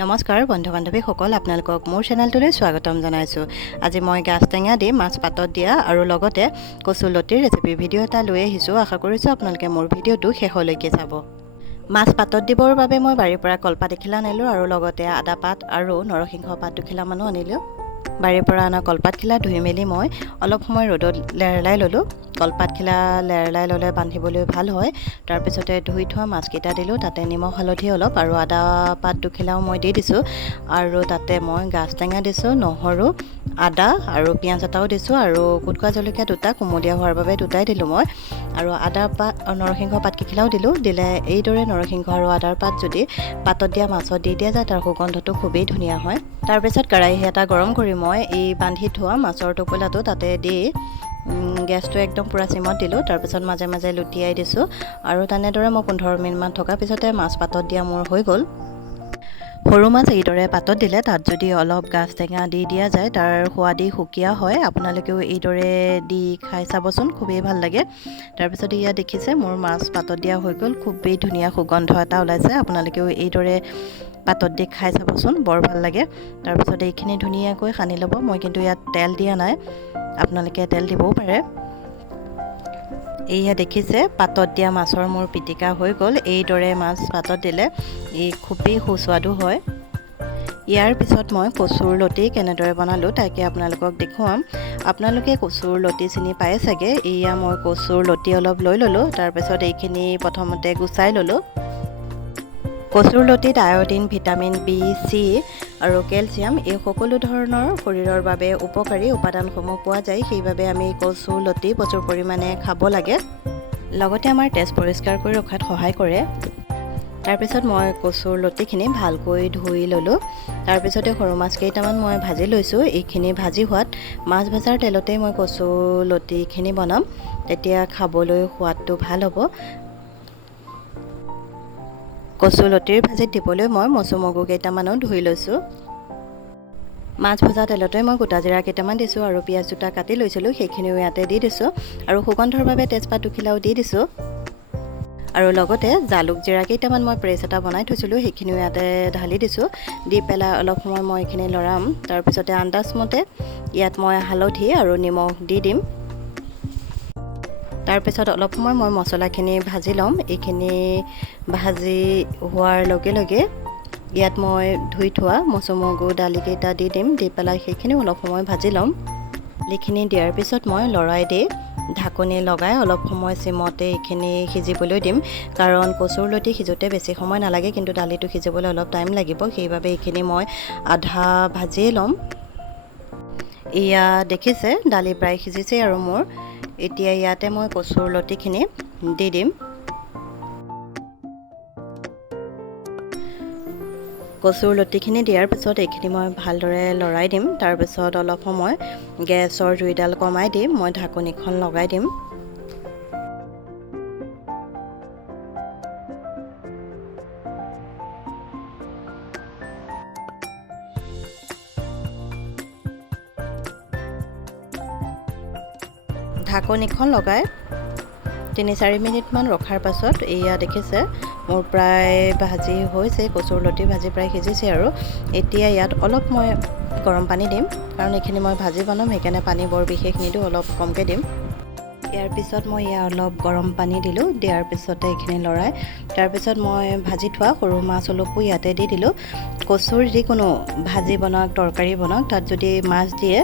নমস্কাৰ বন্ধু বান্ধৱীসকল, আপোনালোকক মোৰ চেনেলটোলৈ স্বাগতম জনাইছোঁ। আজি মই গাজ টেঙা দি মাছ পাতত দিয়া আৰু লগতে কচুলতিৰ ৰেচিপি ভিডিঅ' এটা লৈ আহিছোঁ। আশা কৰিছোঁ আপোনালোকে মোৰ ভিডিঅ'টো শেষলৈকে চাব। মাছ পাতত দিবৰ বাবে মই বাৰীৰ পৰা কলপাত এখিলা আনিলোঁ আৰু লগতে আদা পাত আৰু নৰসিংহ পাত দুখিলামানো আনিলোঁ। বাৰীৰ পৰা অনা কলপাতখিলা ধুই মেলি মই অলপ সময় ৰ'দত লেৰেলাই ল'লোঁ। কলপাতখিলা লেৰেলাই ল'লে বান্ধিবলৈ ভাল হয়। তাৰপিছতে ধুই থোৱা মাছকেইটা দিলোঁ, তাতে নিমখ হালধি অলপ আৰু আদা পাত দুখিলাও মই দি দিছোঁ আৰু তাতে মই গাজ টেঙা দিছোঁ, নহৰু, আদা আৰু পিঁয়াজ এটাও দিছোঁ আৰু কুটকুৱা জলকীয়া দুটা কুমলীয়া হোৱাৰ বাবে দুটাই দিলোঁ মই আৰু আদা পাত নৰসিংহ পাতকেইখিলাও দিলোঁ। দিলে এইদৰে নৰসিংহ আৰু আদাৰ পাত যদি পাতত দিয়া মাছত দি দিয়া যায় তাৰ সুগন্ধটো খুবেই ধুনীয়া হয়। তাৰপিছত কেৰাহী এটা গৰম কৰি মই এই বান্ধি থোৱা মাছৰ টোপোলাটো তাতে দি গেছটো একদম পূৰা চিমত দিলোঁ। তাৰপিছত মাজে মাজে লুটিয়াই দিছোঁ আৰু তেনেদৰে মই 15 মিনিটমান থকাৰ পিছতে মাছ পাতত দিয়া মোৰ হৈ গ'ল। সৰু মাছ এইদৰে পাতত দিলে তাত যদি অলপ গাজ টেঙা দি দিয়া যায় তাৰ সোৱাদি সুকীয়া হয়। আপোনালোকেও এইদৰে দি খাই চাবচোন, খুবেই ভাল লাগে। তাৰপিছত ইয়াত দেখিছে মোৰ মাছ পাতত দিয়া হৈ গ'ল, খুবেই ধুনীয়া সুগন্ধ এটা ওলাইছে। আপোনালোকেও এইদৰে পাতত দি খাই চাবচোন, বৰ ভাল লাগে। তাৰপিছত এইখিনি ধুনীয়াকৈ সানি ল'ব। মই কিন্তু ইয়াত তেল দিয়া নাই, আপোনালোকে তেল দিবও পাৰে। এইয়া দেখিছে পাতত দিয়া মাছৰ মোৰ পিটিকা হৈ গ'ল। এইদৰে মাছ পাতত দিলে খুবেই সুস্বাদু হয়। ইয়াৰ পিছত মই কচুৰ লতি কেনেদৰে বনালোঁ তাকে আপোনালোকক দেখুৱাম। আপোনালোকে কচুৰ লতি চিনি পায় চাগে। এয়া মই কচুৰ লতি অলপ লৈ ল'লোঁ। তাৰপিছত এইখিনি প্ৰথমতে গুচাই ল'লোঁ। কচুৰ লতিত আয়ডিন, ভিটামিন বি, চি আৰু কেলছিয়াম এই সকলো ধৰণৰ শৰীৰৰ বাবে উপকাৰী উপাদানসমূহ পোৱা যায়। সেইবাবে আমি কচুৰ লতি প্ৰচুৰ পৰিমাণে খাব লাগে। লগতে আমাৰ তেজ পৰিষ্কাৰ কৰি ৰখাত সহায় কৰে। তাৰপিছত মই কচুৰ লতিখিনি ভালকৈ ধুই ল'লোঁ। তাৰপিছতে সৰু মাছ কেইটামান মই ভাজি লৈছোঁ। এইখিনি ভাজি হোৱাত মাছ ভজাৰ তেলতেই মই কচুৰ লতিখিনি বনাম, তেতিয়া খাবলৈ সোৱাদটো ভাল হ'ব। কচু লতিৰ ভাজিত দিবলৈ মই মচু মগু কেইটামানো ধুই লৈছোঁ। মাছ ভজা তেলতে মই গোটা জিৰা কেইটামান দিছোঁ আৰু পিঁয়াজ দুটা কাটি লৈছিলোঁ, সেইখিনিও ইয়াতে দি দিছোঁ আৰু সুগন্ধৰ বাবে তেজপাত দুখিলাও দি দিছোঁ আৰু লগতে জালুক জিৰা কেইটামান মই পেষ্ট এটা বনাই থৈছিলোঁ, সেইখিনিও ইয়াতে ঢালি দিছোঁ। দি পেলাই অলপ সময় মই এইখিনি লৰাম। তাৰপিছতে আন্দাজমতে ইয়াত মই হালধি আৰু নিমখ দি দিম। তাৰপিছত অলপ সময় মই মছলাখিনি ভাজি ল'ম। এইখিনি ভাজি হোৱাৰ লগে লগে ইয়াত মই ধুই থোৱা মচু মগু দালিকেইটা দি দিম। দি পেলাই সেইখিনি অলপ সময় ভাজি ল'ম। দালিখিনি দিয়াৰ পিছত মই লৰাই দি ঢাকনি লগাই অলপ সময় চিমতে এইখিনি সিজিবলৈ দিম, কাৰণ কচুৰ লতি সিজোতে বেছি সময় নালাগে, কিন্তু দালিটো সিজিবলৈ অলপ টাইম লাগিব। সেইবাবে এইখিনি মই আধা ভাজিয়ে ল'ম। এয়া দেখিছে দালি প্ৰায় সিজিছে আৰু মোৰ। এতিয়া ইয়াতে মই কচুৰ লতিখিনি দি দিম। কচুৰ লতিখিনি দিয়াৰ পিছত এইখিনি মই ভালদৰে লৰাই দিম। তাৰপিছত অলপ সময় গেছৰ জুইডাল কমাই দি মই ঢাকনিখন লগাই দিম। ঢাকনিখন লগাই 3-4 মিনিটমান ৰখাৰ পাছত এয়া দেখিছে মোৰ প্ৰায় ভাজি হৈছে, কচুৰ লতি ভাজি প্ৰায় সিজিছে আৰু এতিয়া ইয়াত অলপ মই গৰম পানী দিম, কাৰণ এইখিনি মই ভাজি বনাম, সেইকাৰণে পানী বৰ বিশেষ নিদিওঁ, অলপ কমকৈ দিম। ইয়াৰ পিছত মই অলপ গৰম পানী দিলোঁ। দিয়াৰ পিছতে এইখিনি লৰাই তাৰপিছত মই ভাজি থোৱা সৰু মাছ অলপো ইয়াতে দি দিলোঁ। কচুৰ যিকোনো ভাজি বনাওক, তৰকাৰী বনাওক, তাত যদি মাছ দিয়ে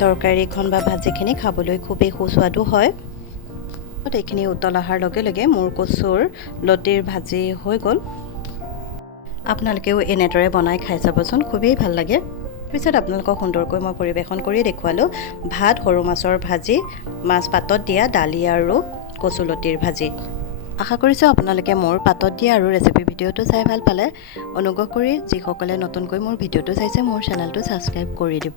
তৰকাৰীখন বা ভাজিখিনি খাবলৈ খুবেই সুস্বাদু হয়। এইখিনি উতল অহাৰ লগে লগে মোৰ কচুৰ লতিৰ ভাজি হৈ গ'ল। আপোনালোকেও এনেদৰে বনাই খাই চাবচোন, খুবেই ভাল লাগে। তাৰপিছত আপোনালোকক সুন্দৰকৈ মই পৰিৱেশন কৰি দেখুৱালোঁ। ভাত, সৰু মাছৰ ভাজি, মাছ পাতত দিয়া, দালি আৰু কচু লতিৰ ভাজি। আশা কৰিছোঁ আপোনালোকে মোৰ পাতত দিয়া আৰু ৰেচিপি ভিডিঅ'টো চাই ভাল পালে। অনুগ্ৰহ কৰি যিসকলে নতুনকৈ মোৰ ভিডিঅ'টো চাইছে মোৰ চেনেলটো ছাবস্ক্ৰাইব কৰি দিব।